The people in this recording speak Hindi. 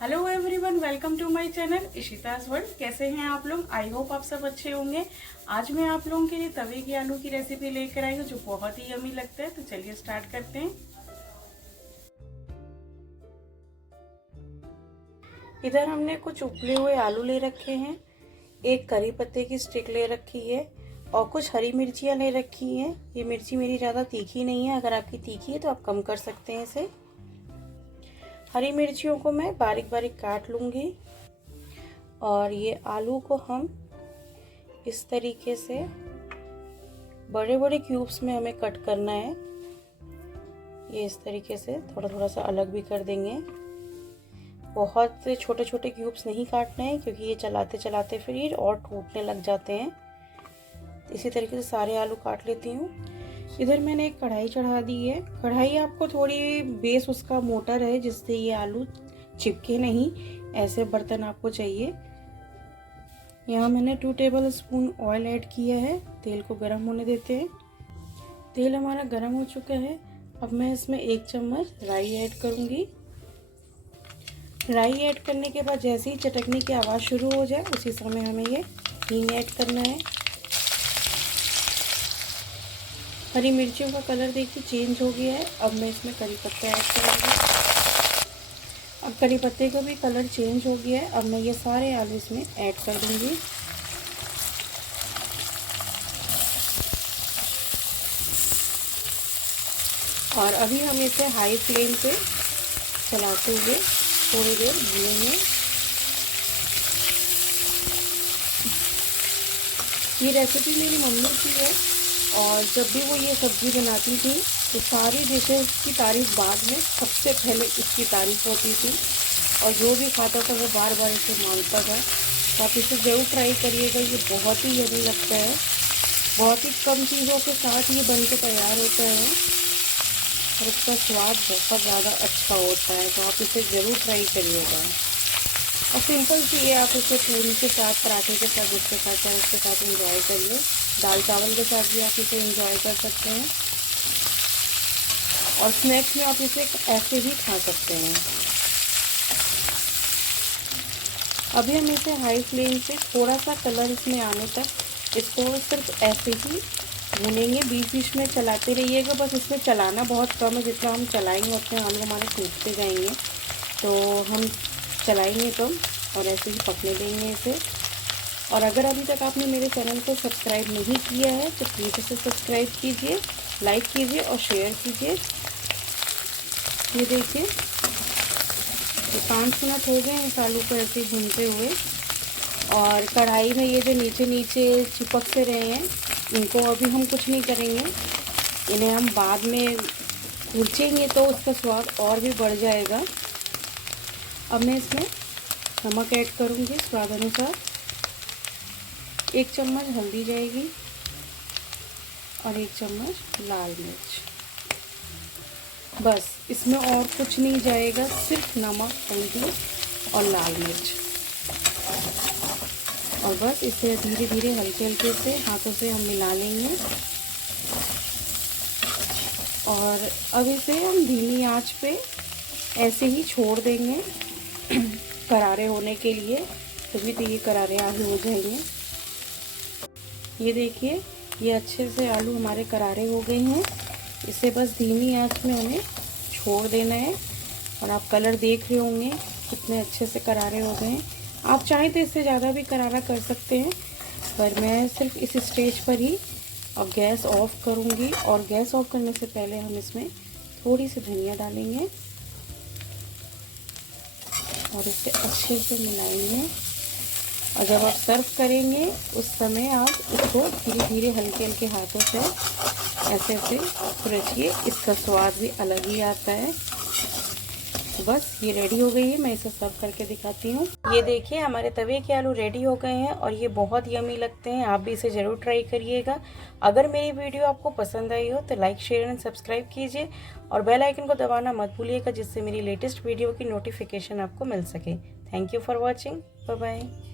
Hello everyone, welcome to my channel Ishita's world. कैसे हैं आप लोग? आई होप आप सब अच्छे होंगे। आज मैं आप लोगों के लिए तवे की आलू की रेसिपी लेकर आई हूँ जो बहुत ही यमी लगता है। तो चलिए स्टार्ट करते हैं। इधर हमने कुछ उबले हुए आलू ले रखे हैं, एक करी पत्ते की स्टिक ले रखी है और कुछ हरी मिर्चियाँ ले रखी हैं। ये मिर्ची मेरी ज़्यादा तीखी नहीं है, अगर आपकी तीखी है तो आप कम कर सकते हैं इसे। हरी मिर्चियों को मैं बारीक बारीक काट लूँगी और ये आलू को हम इस तरीके से बड़े बड़े क्यूब्स में हमें कट करना है। ये इस तरीके से थोड़ा थोड़ा सा अलग भी कर देंगे। बहुत छोटे छोटे क्यूब्स नहीं काटने हैं क्योंकि ये चलाते चलाते फिर ये और टूटने लग जाते हैं। इसी तरीके से सारे आलू काट लेती हूँ। इधर मैंने एक कढ़ाई चढ़ा दी है। कढ़ाई आपको थोड़ी बेस उसका मोटा रहे जिससे ये आलू चिपके नहीं, ऐसे बर्तन आपको चाहिए। यहाँ मैंने 2 टेबल स्पून ऑयल ऐड किया है। तेल को गर्म होने देते हैं। तेल हमारा गर्म हो चुका है। अब मैं इसमें 1 चम्मच राई ऐड करूँगी। राई ऐड करने के बाद जैसे ही चटकने की आवाज़ शुरू हो जाए उसी समय हमें ये हींग ऐड करना है। हरी मिर्चियों का कलर देखिए चेंज हो गया है। अब मैं इसमें करी पत्ता ऐड करूँगी। अब करी पत्ते का भी कलर चेंज हो गया है। अब मैं ये सारे आलू इसमें ऐड कर दूँगी। और अभी हम इसे हाई फ्लेम पे चलाते हुए थोड़ी देर भूनेंगे। ये रेसिपी मेरी मम्मी की है और जब भी वो ये सब्ज़ी बनाती थी तो सारी डिशेस की तारीफ़ बाद में, सबसे पहले इसकी तारीफ़ होती थी और जो भी खाता था वो बार बार इसे मांगता था। तो आप इसे ज़रूर ट्राई करिएगा। ये बहुत ही यम्मी लगता है। बहुत ही कम चीज़ों के साथ ये बन के तैयार होता है और इसका स्वाद बहुत ज़्यादा अच्छा होता है। तो आप इसे ज़रूर ट्राई करिएगा। और सिंपल सी है, आप इसे पूरी के साथ, पराठे के साथ, जिसके साथ चाहे उसके साथ इंजॉय करिए। दाल चावल के साथ भी आप इसे इंजॉय कर सकते हैं और स्नैक्स में आप इसे ऐसे भी खा सकते हैं। अभी हम इसे हाई फ्लेम से थोड़ा सा कलर इसमें आने तक इसको सिर्फ ऐसे ही भूनेंगे। बीच बीच में चलाते रहिएगा। बस इसमें चलाना बहुत कम है, जितना हम चलाएंगे उतने आलू हमारे टूटते जाएंगे। तो हम चलाएंगे कम और ऐसे ही पकने देंगे इसे। और अगर अभी तक आपने मेरे चैनल को सब्सक्राइब नहीं किया है तो प्लीज़ इसे सब्सक्राइब कीजिए, लाइक कीजिए और शेयर कीजिए। ये देखिए, ये 5 मिनट हो गए इस आलू को ऐसे ही भूनते हुए। और कढ़ाई में ये जो नीचे नीचे चिपक से रहे हैं, इनको अभी हम कुछ नहीं करेंगे। इन्हें हम बाद में भूनेंगे तो उसका स्वाद और भी बढ़ जाएगा। अब मैं इसमें नमक ऐड करूँगी स्वाद अनुसार। 1 चम्मच हल्दी जाएगी और 1 चम्मच लाल मिर्च। बस इसमें और कुछ नहीं जाएगा, सिर्फ नमक, हल्दी और लाल मिर्च। और बस इसे धीरे धीरे हल्के हल्के से हाथों से हम मिला लेंगे। और अब इसे हम धीमी आंच पे ऐसे ही छोड़ देंगे करारे होने के लिए, तभी तो ये करारे आलू हो जाएंगे। ये देखिए, ये अच्छे से आलू हमारे करारे हो गए हैं। इसे बस धीमी आंच में हमें छोड़ देना है। और आप कलर देख रहे होंगे कितने अच्छे से करारे हो गए हैं। आप चाहें तो इससे ज़्यादा भी करारा कर सकते हैं, पर मैं सिर्फ इस स्टेज पर ही अब गैस ऑफ करूँगी। और गैस ऑफ करने से पहले हम इसमें थोड़ी सी धनिया डालेंगे और इसे अच्छे से मिलाएंगे। और जब आप सर्व करेंगे उस समय आप इसको धीरे धीरे हल्के हल्के हाथों से ऐसे ऐसे खुरचिए। इसका स्वाद भी अलग ही आता है। तो बस ये रेडी हो गई है। मैं इसे सर्व करके दिखाती हूँ। ये देखिए, हमारे तवे के आलू रेडी हो गए हैं और ये बहुत यमी लगते हैं। आप भी इसे ज़रूर ट्राई करिएगा। अगर मेरी वीडियो आपको पसंद आई हो तो लाइक, शेयर एंड सब्सक्राइब कीजिए और बेल आइकन को दबाना मत भूलिएगा, जिससे मेरी लेटेस्ट वीडियो की नोटिफिकेशन आपको मिल सके। Thank you for watching. Bye bye.